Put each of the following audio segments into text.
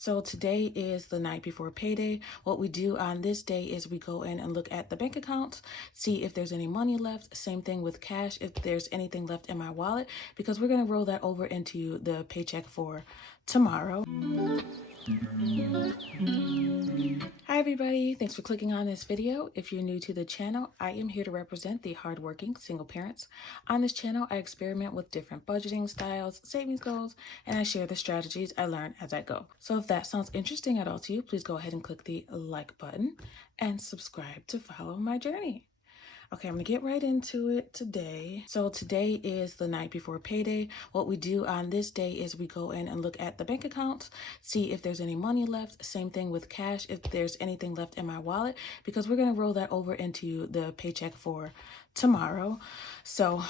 So today is the night before payday. What we do on this day is we go in and look at the bank accounts, see if there's any money left. Same thing with cash, if there's anything left in my wallet, because we're going to roll that over into the paycheck for tomorrow. Hi everybody, thanks for clicking on this video. If you're new to the channel, I am here to represent the hardworking single parents. On this channel, I experiment with different budgeting styles, savings goals, and I share the strategies I learn as I go. So if that sounds interesting at all to you, please go ahead and click the like button and subscribe to follow my journey. Okay, I'm gonna get right into it today. So today is the night before payday. What we do on this day is we go in and look at the bank accounts, see if there's any money left. Same thing with cash, if there's anything left in my wallet, because we're gonna roll that over into the paycheck for tomorrow. So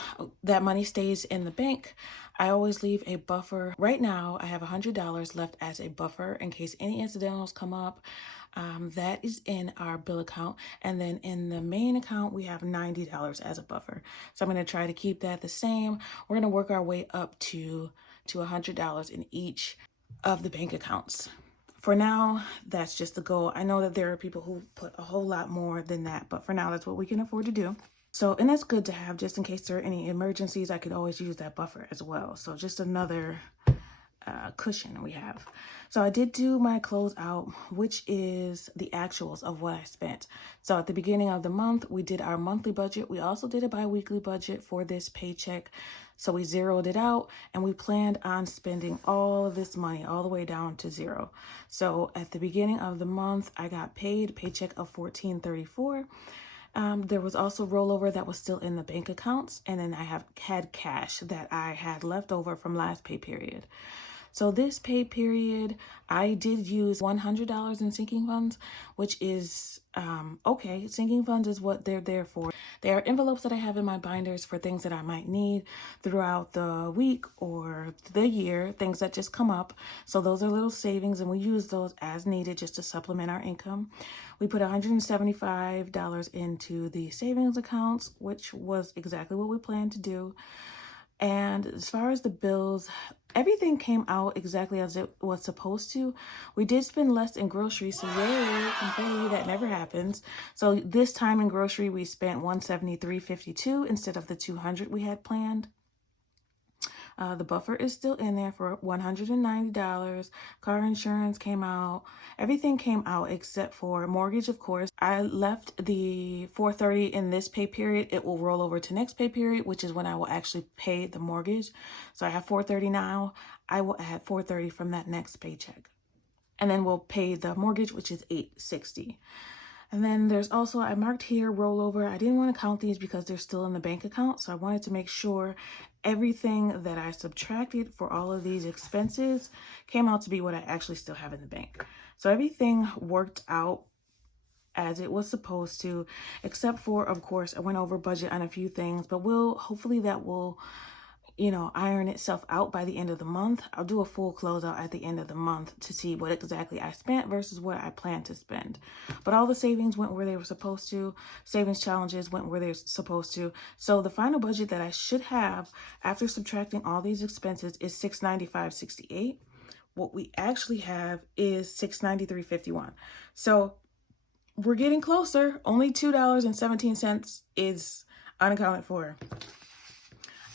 that money stays in the bank. I always leave a buffer. Right now, I have $100 left as a buffer in case any incidentals come up. That is in our bill account, and then in the main account we have $90 as a buffer. So I'm going to try to keep that the same. We're going to work our way up to $100 in each of the bank accounts. For now, that's just the goal. I know that there are people who put a whole lot more than that, but for now, that's what we can afford to do. So, and that's good to have just in case there are any emergencies. I could always use that buffer as well. So just another cushion we have. So I did do my closeout, which is the actuals of what I spent. So at the beginning of the month, we did our monthly budget. We also did a bi-weekly budget for this paycheck. So we zeroed it out and we planned on spending all of this money all the way down to zero. So at the beginning of the month, I got paid paycheck of $14.34. There was also rollover that was still in the bank accounts, and then I had cash that I had left over from last pay period. So this pay period, I did use $100 in sinking funds, which is okay. Sinking funds is what they're there for. They are envelopes that I have in my binders for things that I might need throughout the week or the year, things that just come up. So those are little savings, and we use those as needed just to supplement our income. We put $175 into the savings accounts, which was exactly what we planned to do. And as far as the bills, everything came out exactly as it was supposed to. We did spend less in groceries, so yay, confetti, that never happens. So this time in grocery, we spent $173.52 instead of the $200 we had planned. The buffer is still in there for $190. Car insurance came out. Everything came out except for mortgage, of course. I left the $430 in this pay period. It will roll over to next pay period, which is when I will actually pay the mortgage. So I have $430 now. I will add $430 from that next paycheck. And then we'll pay the mortgage, which is $860. And then there's also, I marked here rollover. I didn't want to count these because they're still in the bank account. So I wanted to make sure everything that I subtracted for all of these expenses came out to be what I actually still have in the bank. So everything worked out as it was supposed to, except for, of course, I went over budget on a few things, but hopefully that will iron itself out by the end of the month. I'll do a full closeout at the end of the month to see what exactly I spent versus what I plan to spend. But all the savings went where they were supposed to. Savings challenges went where they're supposed to. So the final budget that I should have after subtracting all these expenses is $695.68. What we actually have is $693.51. So we're getting closer. Only $2.17 is unaccounted for.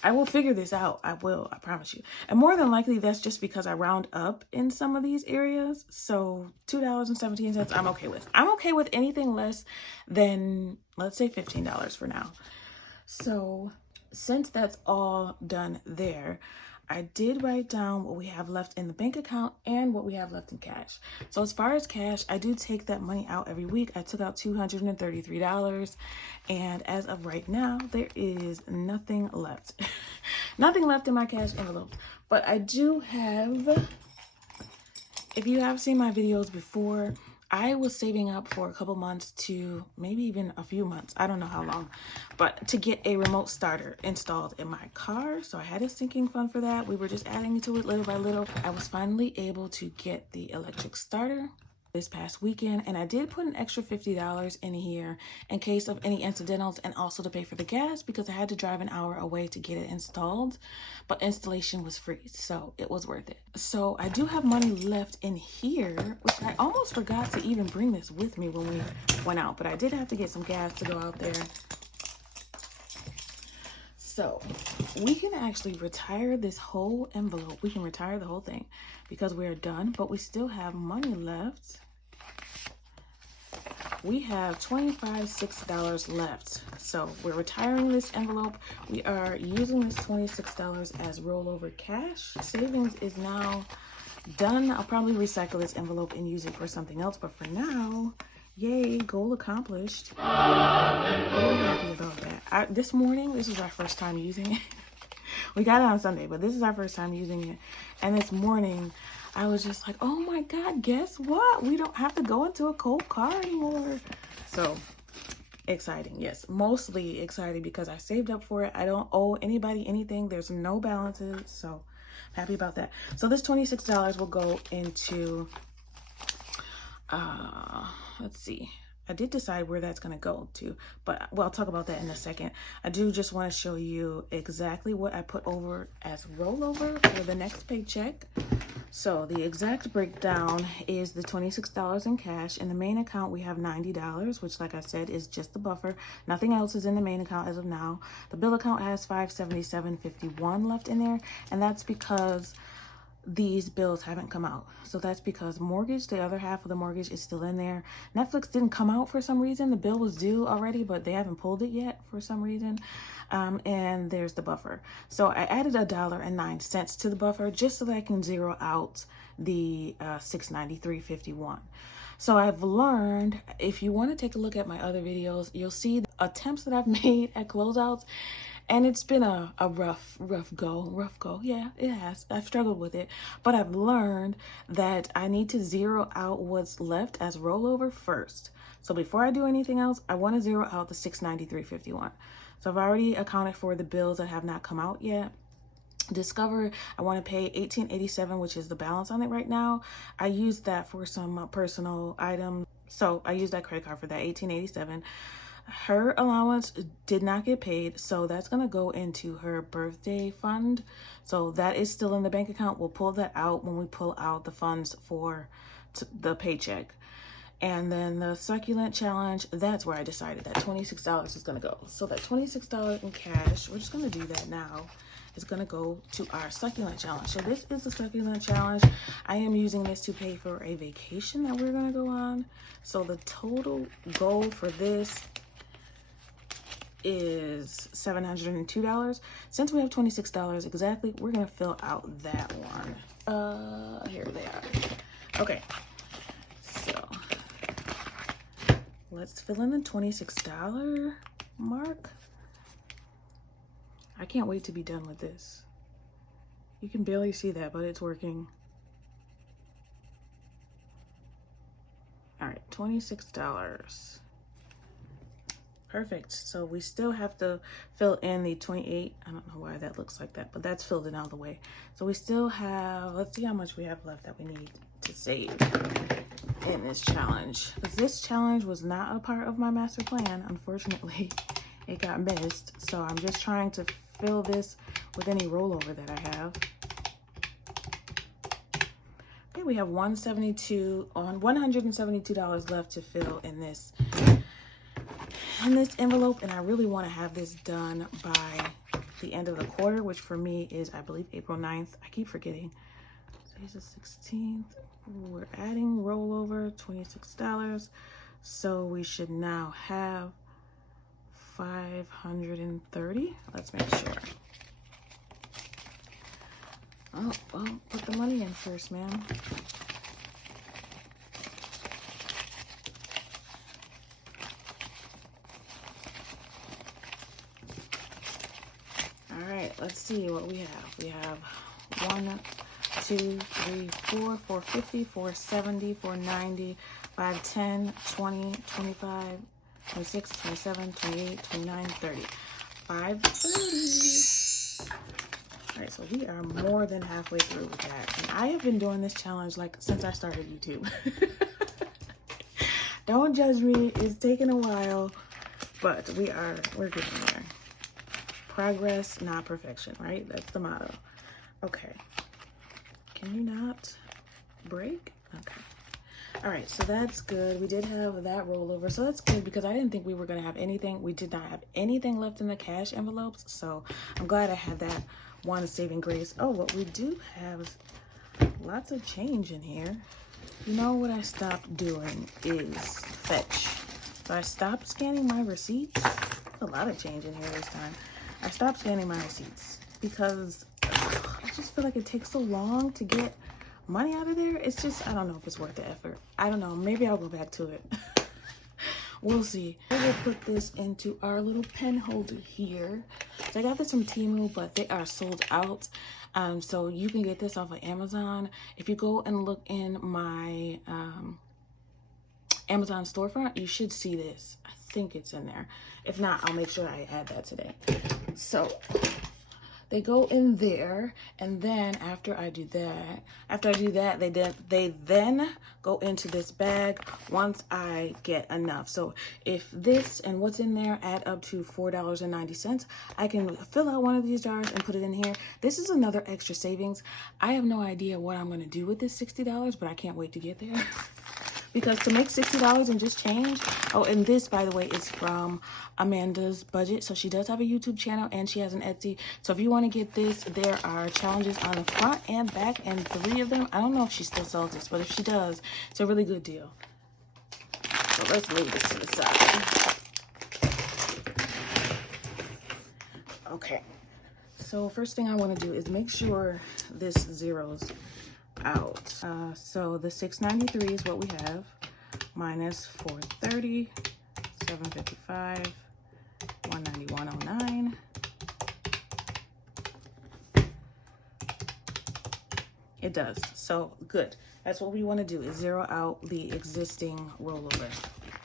I will figure this out. I will, I promise you. And more than likely, that's just because I round up in some of these areas. So $2.17, I'm okay with. I'm okay with anything less than, let's say, $15 for now. So since that's all done there, I did write down what we have left in the bank account and what we have left in cash. So as far as cash, I do take that money out every week. I took out $233. And as of right now, there is nothing left. Nothing left in my cash envelope. But I do have, if you have seen my videos before, I was saving up for a couple months to maybe even a few months. I don't know how long, but to get a remote starter installed in my car. So I had a sinking fund for that. We were just adding to it little by little. I was finally able to get the electric starter. this past weekend, and I did put an extra $50 in here in case of any incidentals and also to pay for the gas because I had to drive an hour away to get it installed, but installation was free, so it was worth it. So I do have money left in here, which I almost forgot to even bring this with me when we went out, but I did have to get some gas to go out there. So we can actually retire this whole envelope. We can retire the whole thing because we're done, but we still have money left. We have $26 left. So we're retiring this envelope. We are using this $26 as rollover cash. Savings is now done. I'll probably recycle this envelope and use it for something else, but for now, yay, goal accomplished. Really happy about that. This morning, this is our first time using it. We got it on Sunday, but this is our first time using it. And this morning, I was just like, oh my God, guess what? We don't have to go into a cold car anymore. So exciting. Yes, mostly excited because I saved up for it. I don't owe anybody anything. There's no balances. So happy about that. So this $26 will go into, let's see. I did decide where that's going to go to, but I'll talk about that in a second. I do just want to show you exactly what I put over as rollover for the next paycheck. So the exact breakdown is the $26 in cash. In the main account, we have $90, which, like I said, is just the buffer. Nothing else is in the main account as of now. The bill account has $577.51 left in there, and that's because these bills haven't come out. So that's because mortgage, the other half of the mortgage is still in there. Netflix didn't come out for some reason. The bill was due already, but they haven't pulled it yet for some reason. And there's the buffer. So I added $1.09 to the buffer just so that I can zero out the $693.51. So I've learned, if you want to take a look at my other videos, you'll see the attempts that I've made at closeouts. And it's been a rough go. Yeah, it has. I've struggled with it. But I've learned that I need to zero out what's left as rollover first. So before I do anything else, I want to zero out the $693.51. So I've already accounted for the bills that have not come out yet. Discover, I want to pay $18.87, which is the balance on it right now. I used that for some personal items. So I used that credit card for that $18.87. Her allowance did not get paid, so that's going to go into her birthday fund. So that is still in the bank account. We'll pull that out when we pull out the funds for the paycheck. And then the succulent challenge, that's where I decided that $26 is going to go. So that $26 in cash, we're just going to do that now, is going to go to our succulent challenge. So this is the succulent challenge. I am using this to pay for a vacation that we're going to go on. So the total goal for this is $702. Since we have $26 exactly, we're gonna fill out that one. Here they are. Okay, so let's fill in the $26 mark. I can't wait to be done with this. You can barely see that, but it's working. All right, $26. Perfect. So we still have to fill in the 28. I don't know why that looks like that, but that's filled in all the way. So we still have, let's see how much we have left that we need to save in this challenge. Because this challenge was not a part of my master plan. Unfortunately, it got missed. So I'm just trying to fill this with any rollover that I have. Okay, we have $172 left to fill in this envelope, and I really want to have this done by the end of the quarter, which for me is, I believe, April 9th. I keep forgetting. Today's the 16th. We're adding rollover, $26. So we should now have $530. Let's make sure. Oh, well, put the money in first, man. All right, let's see what we have. We have 1, 2, 3, 4, 450, 470, 490, 510, 20, 25, 26, 27, 28, 29, 30. 530. All right, so we are more than halfway through with that. And I have been doing this challenge like since I started YouTube. Don't judge me. It's taking a while, but we're getting there. Progress, not perfection, right? That's the motto. Okay. Can you not break? Okay. All right, so that's good. We did have that rollover, so that's good because I didn't think we were going to have anything. We did not have anything left in the cash envelopes, so I'm glad I had that one saving grace. Oh, what we do have is lots of change in here. You know what I stopped doing is fetch. So I stopped scanning my receipts. There's a lot of change in here this time. I stopped scanning my receipts because I just feel like it takes so long to get money out of there. It's just, I don't know if it's worth the effort. I don't know. Maybe I'll go back to it. We'll see. I will put this into our little pen holder here. So I got this from Temu, but they are sold out. So you can get this off of Amazon. If you go and look in my Amazon storefront, you should see this. I think it's in there. If not, I'll make sure I add that today. So they go in there, and then after I do that, they then go into this bag once I get enough. So if this and what's in there add up to $4.90, I can fill out one of these jars and put it in here. This is another extra savings. I have no idea what I'm gonna do with this $60, but I can't wait to get there. Because to make $60 and just change. Oh, and this, by the way, is from Amanda's Budget. So she does have a YouTube channel and she has an Etsy. So if you want to get this, there are challenges on the front and back, and 3 of them. I don't know if she still sells this, but if she does, it's a really good deal. So let's leave this to the side. Okay. So first thing I want to do is make sure this zeros out. So the $693 is what we have, minus $430, $755, $191.09. It does. So good. That's what we want to do, is zero out the existing rollover,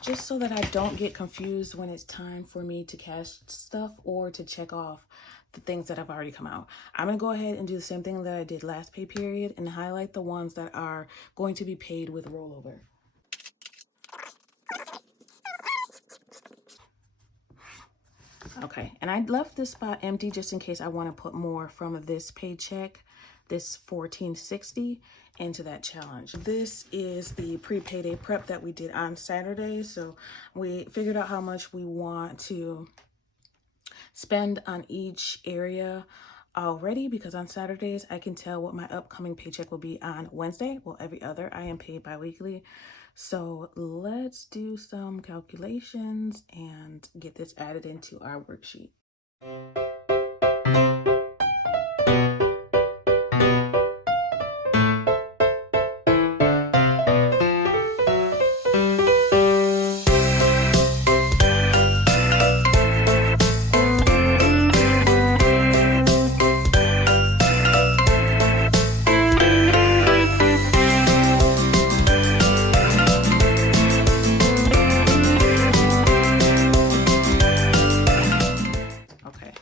just so that I don't get confused when it's time for me to cash stuff or to check off the things that have already come out. I'm gonna go ahead and do the same thing that I did last pay period and highlight the ones that are going to be paid with rollover. Okay, and I left this spot empty just in case I want to put more from this paycheck, this $14.60, into that challenge. This is the pre-payday prep that we did on Saturday. So we figured out how much we want to spend on each area already, because on Saturdays I can tell what my upcoming paycheck will be on Wednesday. Well, every other. I am paid bi-weekly. So let's do some calculations and get this added into our worksheet.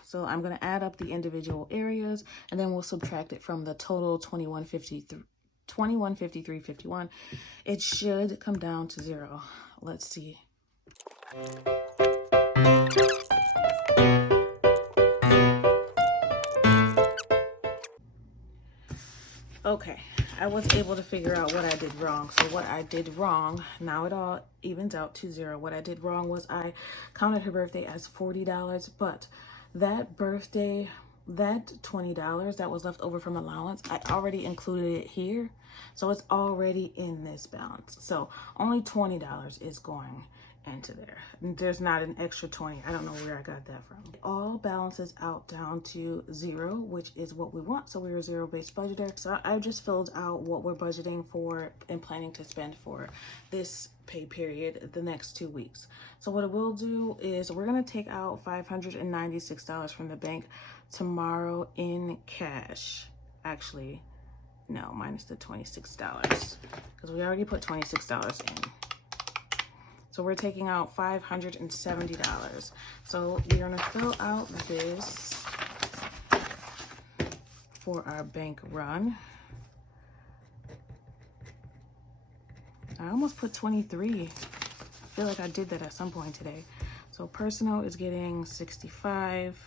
So I'm going to add up the individual areas, and then we'll subtract it from the total $2153.51. It should come down to 0. Let's see. Okay, I was able to figure out what I did wrong. So what I did wrong, now it all evens out to 0. What I did wrong was I counted her birthday as $40, but that birthday, that $20 that was left over from allowance, I already included it here. So it's already in this balance. So only $20 is going into there. There's not an extra 20. I don't know where I got that from. It all balances out down to 0, which is what we want. So we're a zero-based budgeter. So I just filled out what we're budgeting for and planning to spend for this pay period the next 2 weeks. So what we'll do is we're going to take out $596 from the bank tomorrow in cash. Actually, no, minus the $26, because we already put $26 in. So we're taking out $570. So we're gonna fill out this for our bank run. I almost put 23. feel like I did that at some point today. So personal is getting 65.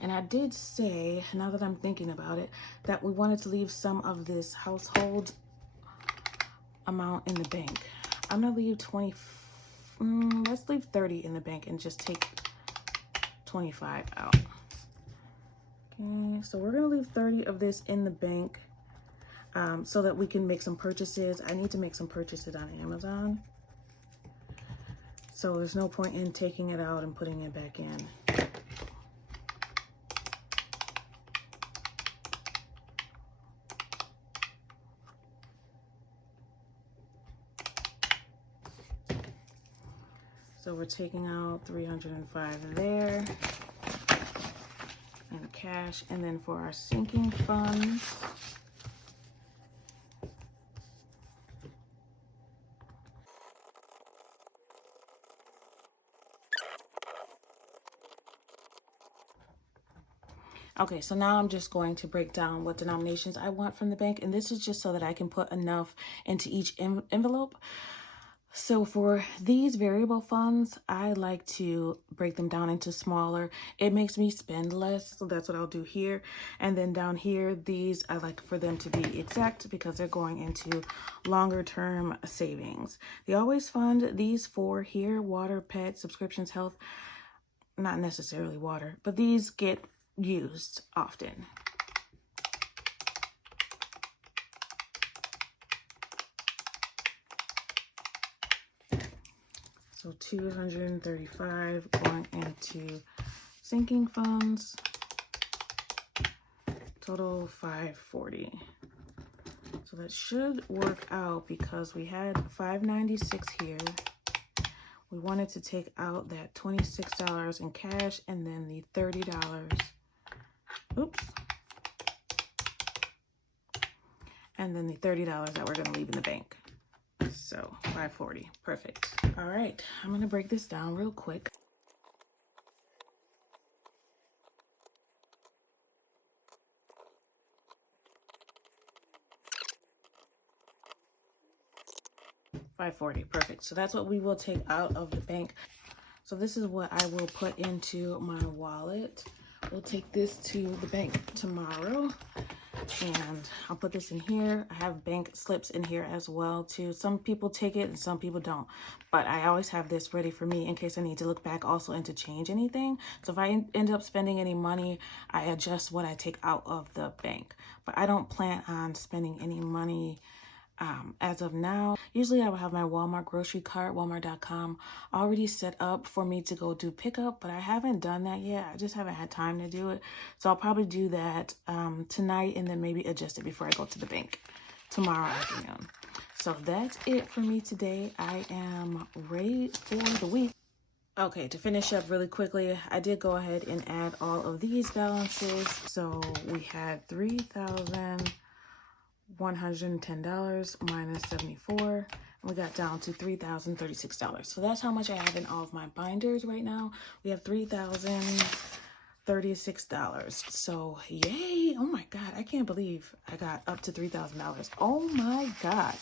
And I did say, now that I'm thinking about it, that we wanted to leave some of this household amount in the bank. I'm gonna leave 20, let's leave 30 in the bank and just take 25 out. Okay, so we're gonna leave 30 of this in the bank so that we can make some purchases. I need to make some purchases on Amazon. So there's no point in taking it out and putting it back in. So we're taking out 305 there and cash. And then for our sinking funds, okay, so now I'm just going to break down what denominations I want from the bank. And this is just so that I can put enough into each envelope. So for these variable funds, I like to break them down into smaller. It makes me spend less, so that's what I'll do here. And then down here, these I like for them to be exact because they're going into longer term savings. The always fund, these four here, water, pet, subscriptions, health, not necessarily water, but these get used often. So 235 going into sinking funds, total 540. So that should work out because we had 596 here. We wanted to take out that $26 in cash and then the $30. Oops. And then the $30 that we're going to leave in the bank. So 540, perfect. All right, I'm gonna break this down real quick. $540, perfect. So that's what we will take out of the bank. So this is what I will put into my wallet. We'll take this to the bank tomorrow. And I'll put this in here. I have bank slips in here as well too. Some people take it and some people don't, but I always have this ready for me in case I need to look back also and to change anything. So if I end up spending any money, I adjust what I take out of the bank, but I don't plan on spending any money as of now. Usually I will have my Walmart grocery cart, walmart.com, already set up for me to go do pickup, but I haven't done that yet. I just haven't had time to do it. So I'll probably do that tonight and then maybe adjust it before I go to the bank tomorrow afternoon. So that's it for me today. I am ready for the week. Okay, to finish up really quickly, I did go ahead and add all of these balances. So we had $3,110 minus 74, and we got down to $3,036. So that's how much I have in all of my binders right now. We have $3,036. So yay! Oh my God, I can't believe I got up to $3,000. Oh my God,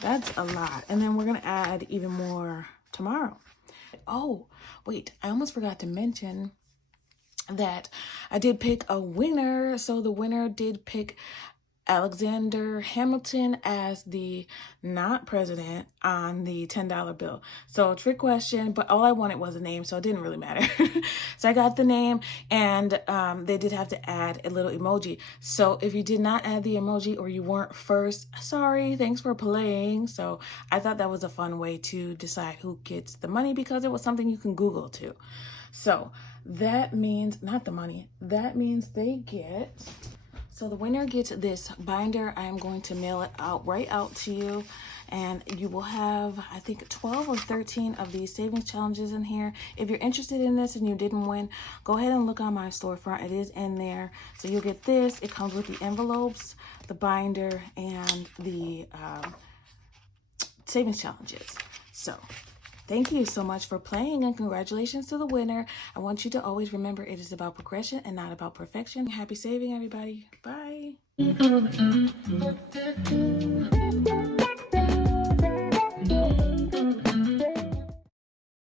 that's a lot. And then we're gonna add even more tomorrow. Oh wait, I almost forgot to mention that I did pick a winner. So the winner did pick Alexander Hamilton as the not president on the $10 bill. So trick question, but all I wanted was a name, so it didn't really matter. So I got the name, and they did have to add a little emoji. So if you did not add the emoji or you weren't first, sorry, thanks for playing. So I thought that was a fun way to decide who gets the money because it was something you can Google too. So that means, not the money, that means they get, so the winner gets this binder. I am going to mail it out right out to you, and you will have, I think, 12 or 13 of these savings challenges in here. If you're interested in this and you didn't win, go ahead and look on my storefront. It is in there. So you'll get this. It comes with the envelopes, the binder, and the savings challenges. So Thank you so much for playing, and congratulations to the winner. I want you to always remember it is about progression and not about perfection. Happy saving, everybody. Bye.